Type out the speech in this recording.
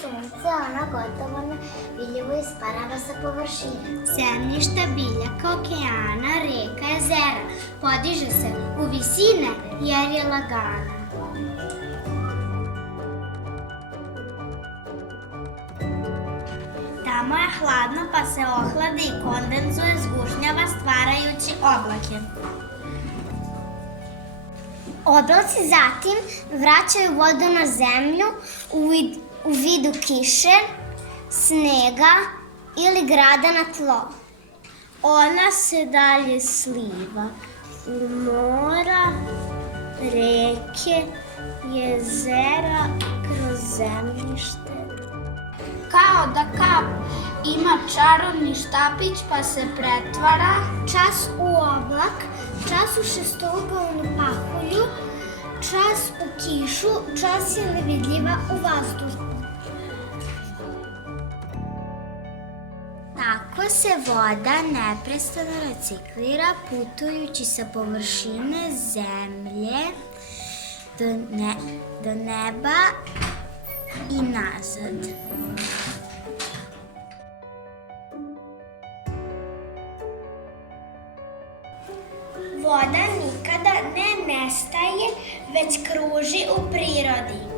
sunce, ona gotovo nevidljivo isparava sa površine. Zemljišta, biljaka, okeana, reka, jezera podiže se u visine jer je lagana. Tamo je hladno pa se ohladi i kondenzuje, zgušnjava stvarajući oblake. Oblaci zatim vraćaju vodu na zemlju u vidu kiše, snega ili grada na tlo. Ona se dalje sliva u mora, reke, jezera, kroz zemljište. Kao da kap ima čarobni štapić pa se pretvara Čas u oblak, čas u šestougaonu pahulju, čas u kišu, čas je nevidljiva u vazduhu. Tako se voda neprestano reciklira putujući sa površine zemlje do neba i nazad. Voda nikada ne nestaje, već kruži u prirodi.